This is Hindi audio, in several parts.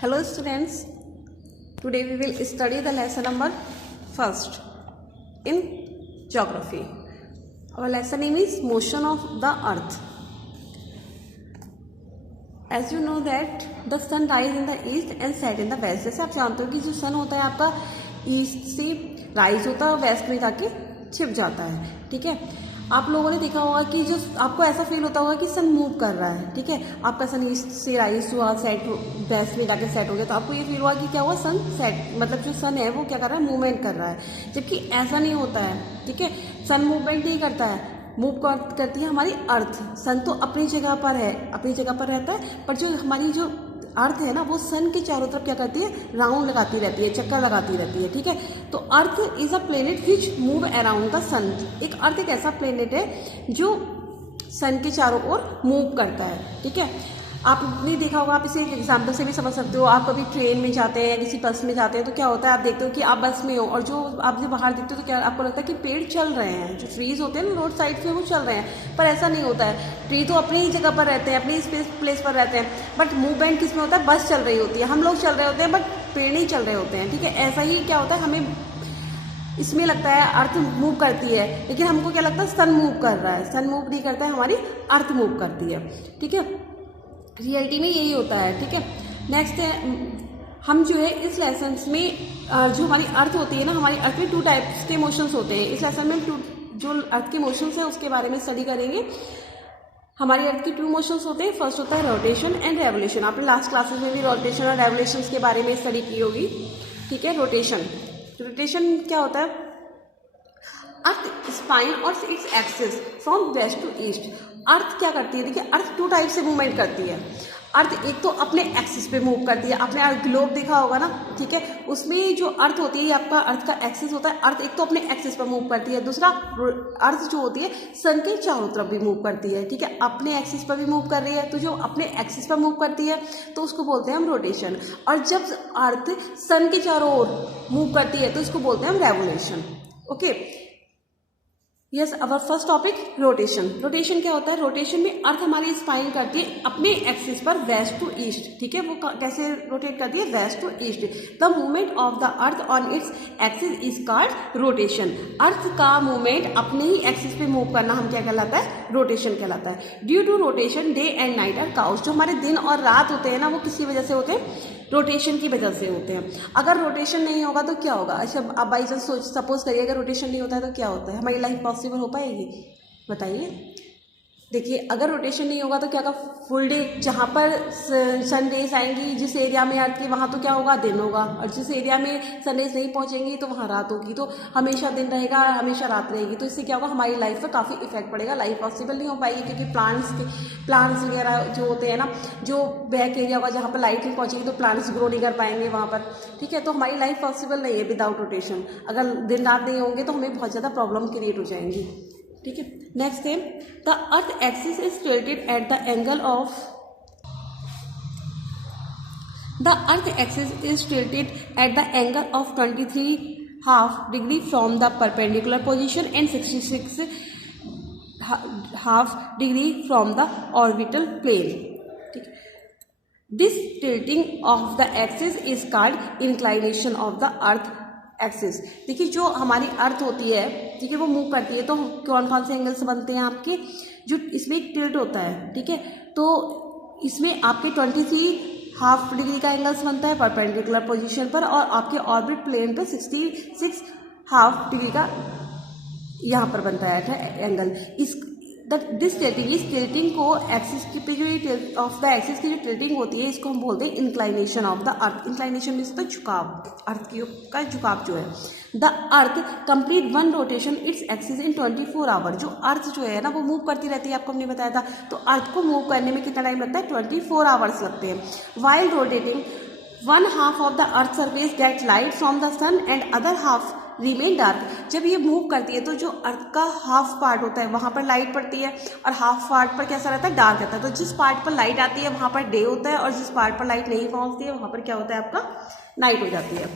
Hello students, today we will study the lesson number first in geography. Our lesson name is motion of the earth. As you know that the sun rise in the east and set in the west. जैसे आप जानते हो कि जो सन होता है आपका ईस्ट से राइज होता है और वेस्ट में जाके छिप जाता है, ठीक है। आप लोगों ने देखा होगा कि जो आपको ऐसा फील होता होगा कि सन मूव कर रहा है, ठीक है। आपका सन ईस्ट से राइज हुआ, सेट वेस्ट में जाके सेट हो गया, तो आपको ये फील हुआ कि क्या हुआ, सन सेट, मतलब जो सन है वो क्या कर रहा है, मूवमेंट कर रहा है। जबकि ऐसा नहीं होता है, ठीक है। सन मूवमेंट नहीं करता है, मूव करती है हमारी अर्थ। सन तो अपनी जगह पर है, अपनी जगह पर रहता है, पर जो हमारी जो अर्थ है ना, वो सन के चारों तरफ क्या करती है, राउंड लगाती रहती है, चक्कर लगाती रहती है, ठीक है। तो earth is a planet which move around the sun. एक अर्थ एक ऐसा प्लेनेट है जो सन के चारों ओर मूव करता है, ठीक है। आपने देखा होगा, आप इसे एक एग्जाम्पल से भी समझ सकते हो। आप कभी ट्रेन में जाते हैं या किसी बस में जाते हैं तो क्या होता है, आप देखते हो कि आप बस में हो और जो आप जो बाहर देखते हो तो क्या आपको लगता है कि पेड़ चल रहे हैं, जो ट्रीज होते हैं ना रोड साइड पे वो चल रहे हैं, पर ऐसा नहीं होता है। ट्री तो अपनी ही जगह पर रहते हैं, अपनी प्लेस पर रहते हैं, बट मूवमेंट किस में होता है, बस चल रही होती है, हम लोग चल रहे होते हैं, बट पेड़ नहीं चल रहे होते हैं, ठीक है। ऐसा ही क्या होता है, हमें इसमें लगता है अर्थ मूव करती है, लेकिन हमको क्या लगता है, सन मूव कर रहा है। सन मूव नहीं करता है, हमारी अर्थ मूव करती है, ठीक है। रियलिटी में यही होता है, ठीक है। नेक्स्ट है, हम जो है इस लेसन में जो हमारी अर्थ होती है ना, हमारी अर्थ में 2 टाइप्स के मोशंस होते हैं। इस लेसन में जो अर्थ के मोशंस हैं उसके बारे में स्टडी करेंगे। हमारी अर्थ के 2 मोशंस होते हैं। फर्स्ट होता है रोटेशन एंड रेवोल्यूशन। आपने लास्ट क्लासेस में भी रोटेशन और रेवोल्यूशन के बारे में स्टडी की होगी, ठीक है। रोटेशन क्या होता है, अर्थ स्पाइन और its axis from west to east. Earth क्या करती है, देखिए अर्थ 2 टाइप से मूवमेंट करती है। अर्थ एक तो अपने एक्सिस पे मूव करती है, आपने अर्थ ग्लोब देखा होगा ना, ठीक है। उसमें जो अर्थ होती है, आपका अर्थ का एक्सिस होता है, अर्थ एक तो अपने एक्सिस पर मूव करती है। दूसरा, अर्थ जो होती है सन के चारों तरफ भी मूव करती है, ठीक है। अपने एक्सिस पर भी मूव कर रही है, तो जो अपने एक्सिस पर मूव करती है तो उसको बोलते हैं हम रोटेशन। और जब अर्थ सन के चारों ओर मूव करती है तो इसको बोलते हैं हम revolution, okay. Yes, our first topic rotation. Rotation क्या होता है, रोटेशन में अर्थ हमारी स्पाइन करती है अपने एक्सिस पर वेस्ट टू ईस्ट, ठीक है। वो कैसे रोटेट करती है, west to east. The movement of the earth on its axis is called rotation. Earth का मूवमेंट अपने ही एक्सिस पे मूव करना हम क्या कहलाता है, रोटेशन कहलाता है। Due to rotation day and night are cause. जो हमारे दिन और रात होते हैं ना, वो किसी वजह से होते हैं, रोटेशन की वजह से होते हैं। अगर रोटेशन नहीं होगा तो क्या होगा, अच्छा आप बाई चांस सपोज करिए अगर रोटेशन नहीं होता है तो क्या होता है, हमारी लाइफ पॉसिबल हो पाएगी, बताइए। देखिए अगर रोटेशन नहीं होगा तो क्या होगा, फुल डे जहाँ पर सन रेज आएंगी जिस एरिया में अर्थ के, वहाँ तो क्या होगा, दिन होगा। और जिस एरिया में सन रेज नहीं पहुँचेंगी तो वहाँ रात होगी। तो हमेशा दिन रहेगा, हमेशा रात रहेगी। तो इससे क्या होगा, हमारी लाइफ पर काफ़ी इफेक्ट पड़ेगा, लाइफ पॉसिबल नहीं हो पाएगी। क्योंकि प्लांट्स वगैरह जो होते हैं ना, जो बैक एरिया होगा जहाँ पर लाइट नहीं पहुँचेगी तो प्लांट्स ग्रो नहीं कर पाएंगे वहाँ पर, ठीक है। तो हमारी लाइफ पॉसिबल नहीं है विदाउट रोटेशन। अगर दिन रात नहीं होंगे तो हमें बहुत ज़्यादा प्रॉब्लम क्रिएट हो जाएंगी, ठीक है। नेक्स्ट है, the earth axis is tilted at the angle of at the angle of 23.5 degree from the perpendicular position and 66.5 degree from the orbital plane, ठीक है। This tilting of the axis is called inclination of the earth axis. देखिए जो हमारी अर्थ होती है, ठीक है, वो मूव करती है तो कौन कौन से एंगल्स बनते हैं आपके, जो इसमें एक टिल्ट होता है, ठीक है। तो इसमें आपके 23.5 डिग्री का एंगल्स बनता है परपेंडिकुलर पोजीशन पर, और आपके ऑर्बिट प्लेन पे 66.5 डिग्री का यहाँ पर बनता है एंगल। दिस टिल्टिंग को एक्सिस की ऑफ द एक्सिस की जो टिल्टिंग होती है इसको हम बोलते हैं inclination of the earth. Inclination means तो झुकाव, अर्थ का झुकाव जो है। The earth complete 1 rotation its axis in 24 hour. जो अर्थ जो है ना वो मूव करती रहती है, आपको हमने बताया था। तो अर्थ को मूव करने में कितना टाइम लगता है, 24 आवर्स लगते हैं। While rotating 1 half of the earth surface get light from the sun and other half remain dark. जब ये मूव करती है तो जो अर्थ का हाफ पार्ट होता है वहाँ पर लाइट पड़ती है और हाफ पार्ट पर कैसा रहता है, डार्क रहता है। तो जिस पार्ट पर लाइट आती है वहाँ पर डे होता है और जिस पार्ट पर लाइट नहीं पहुँचती है वहाँ पर क्या होता है, आपका नाइट हो जाती है।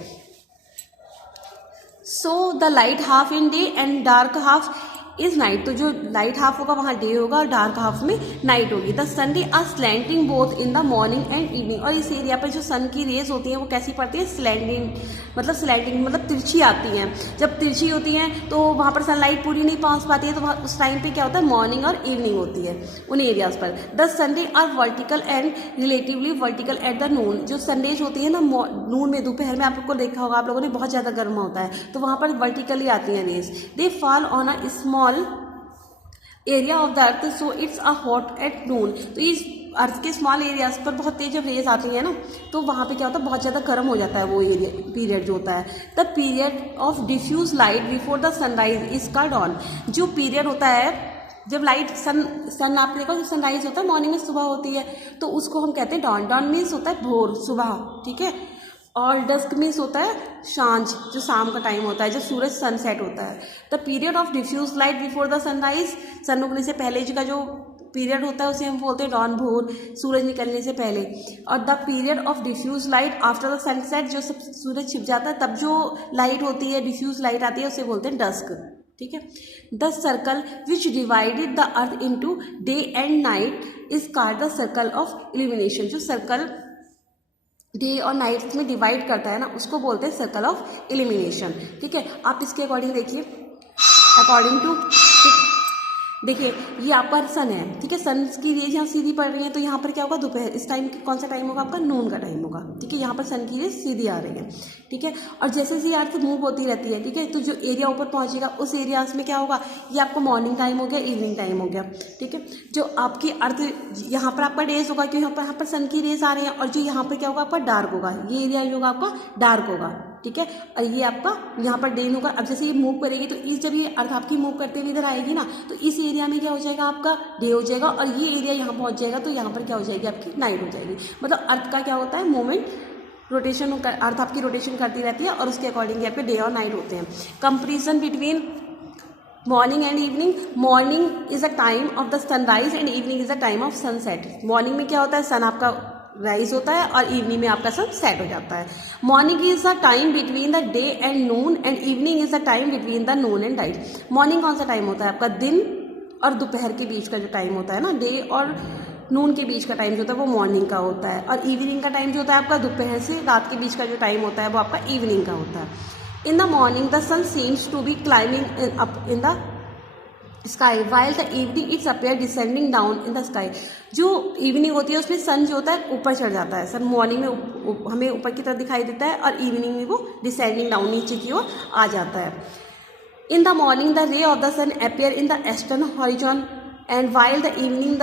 So the light half in day and dark half is night, तो जो लाइट हाफ होगा वहाँ डे होगा और डार्क हाफ में नाइट होगी। The sun ray are slanting both in the morning and evening, और इस एरिया पर जो सन की रेज होती हैं वो कैसी पड़ती है, स्लैंटिंग मतलब तिरछी आती हैं। जब तिरछी होती हैं तो वहाँ पर सनलाइट पूरी नहीं पहुँच पाती है, तो वहाँ उस टाइम पे क्या होता है, मॉर्निंग और इवनिंग होती है उन एरियाज पर। The sun ray are vertical and relatively vertical at the noon, जो सनरेज होती है ना नून में, दोपहर में आप लोग को देखा होगा आप लोगों ने, बहुत ज़्यादा गर्म होता है, तो वहाँ पर वर्टिकली आती हैं rays. They fall on a small area of the earth so it's a hot at noon, तो इस अर्थ के स्मॉल एरियाज पर बहुत तेज जब रेज आती है ना, तो वहाँ पे क्या होता है, बहुत ज़्यादा गर्म हो जाता है वो एरिया पीरियड जो होता है। The period of diffuse light before the sunrise is called on, जो पीरियड होता है जब लाइट सन आपने देखा जो सनराइज होता है मॉर्निंग में सुबह होती है, तो उसको हम कहते हैं डॉन। डॉन मीन्स होता है भोर, सुबह, ठीक है। और डस्क मीन्स होता है सांझ, जो शाम का टाइम होता है, जब सूरज सनसेट होता है। The period of diffuse light before the sunrise, sun उगने से पहले का जो पीरियड होता है उसे हम बोलते हैं डॉन, भोर, सूरज निकलने से पहले। और the period of diffuse light after the sunset, जो सब सूरज छिप जाता है तब जो लाइट होती है, डिफ्यूज लाइट आती है, उसे बोलते हैं डस्क, ठीक है। The circle which divided the earth into day and night is called the circle of illumination, जो सर्कल डे और नाइट में डिवाइड करता है ना, उसको बोलते हैं सर्कल ऑफ इल्यूमिनेशन, ठीक है। आप इसके अकॉर्डिंग देखिए, अकॉर्डिंग टू, देखिए ये आपका सन है, ठीक है, सन की रेज यहाँ सीधी पड़ रही है, तो यहाँ पर क्या होगा, दोपहर, इस टाइम कौन सा टाइम होगा आपका, नून का टाइम होगा, ठीक है। यहाँ पर सन की रेज सीधी आ रही है, ठीक है। और जैसे जैसे अर्थ मूव होती रहती है, ठीक है, तो जो एरिया ऊपर पहुँचेगा उस एरियाज में क्या होगा, ये आपका मॉर्निंग टाइम हो गया, इवनिंग टाइम हो गया, ठीक है। जो आपकी अर्थ यहाँ पर आपका डेज होगा, क्योंकि यहाँ पर सन की रेज आ रही है, और जो यहाँ पर क्या होगा आपका डार्क होगा, ये एरिया जो होगा आपका डार्क होगा, ठीक है। और ये आपका यहाँ पर डे होगा। अब जैसे ये मूव करेगी तो इस जब ये अर्थ आपकी मूव करते हुए इधर आएगी ना, तो इस एरिया में क्या हो जाएगा आपका डे हो जाएगा, और ये एरिया यहाँ पहुँच जाएगा तो यहाँ पर क्या हो जाएगी आपकी नाइट हो जाएगी। मतलब अर्थ का क्या होता है, मूवमेंट, रोटेशन, अर्थ आपकी रोटेशन करती रहती है, और उसके अकॉर्डिंग आपके डे और नाइट होते हैं। Comparison between morning and evening, morning is a time of the sunrise and evening is a time of sunset. Morning में क्या होता है, सन आपका राइज होता है और इवनिंग में आपका सन सेट हो जाता है। Morning is the time between the day and Noon and evening is the time between the Noon and night. Morning कौन सा टाइम होता है आपका, दिन और दोपहर के बीच का जो टाइम होता है ना, डे और नून के बीच का टाइम जो होता है वो मॉर्निंग का होता है, और इवनिंग का टाइम जो होता है आपका दोपहर से रात के बीच का जो टाइम होता है वो आपका इवनिंग का होता है। In the morning the sun seems to be climbing up in the sky while the evening it's appear descending down in the sky. जो इवनिंग होती है उसमें सन जो होता है ऊपर चढ़ जाता है, सन मॉर्निंग में हमें ऊपर की तरफ दिखाई देता है, और इवनिंग में वो डिसेंडिंग डाउन नीचे की ओर आ जाता है। In the morning the ray of the sun appear in the eastern horizon and while the evening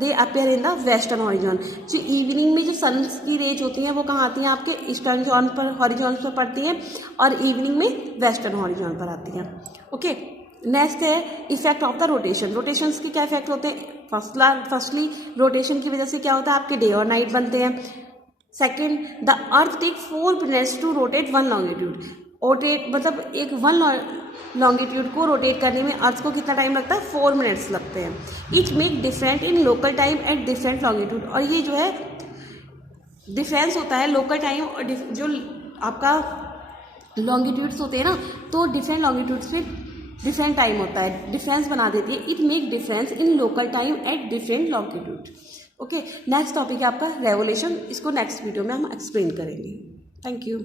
they appear in the western horizon. जो इवनिंग में जो सन की रेज होती हैं वो कहाँ आती हैं, आपके ईस्टर्न जॉन पर, हॉरिजॉन पर पड़ती हैं, और इवनिंग में वेस्टर्न हॉरिजॉन पर आती हैं, ओके। नेक्स्ट है effect of the rotation. Rotations के क्या इफेक्ट होते हैं, फर्स्टली रोटेशन की वजह से क्या होता है, आपके डे और नाइट बनते हैं। Second, the earth take 4 minutes to rotate 1 longitude. Rotate मतलब एक 1 लॉन्गिट्यूड को रोटेट करने में अर्थ को कितना टाइम लगता है, 4 मिनट्स लगते हैं। It make different in local time at different longitude. और ये जो है डिफरेंस होता है लोकल टाइम और जो आपका लॉन्गिट्यूड्स होते हैं ना, तो डिफरेंट लॉन्गिट्यूड्स पे डिफरेंट टाइम होता है, डिफरेंस बना देती है। It make difference in local time at different longitude, okay. Next topic है आपका रेवोल्यूशन, इसको नेक्स्ट वीडियो में हम एक्सप्लेन करेंगे। Thank you.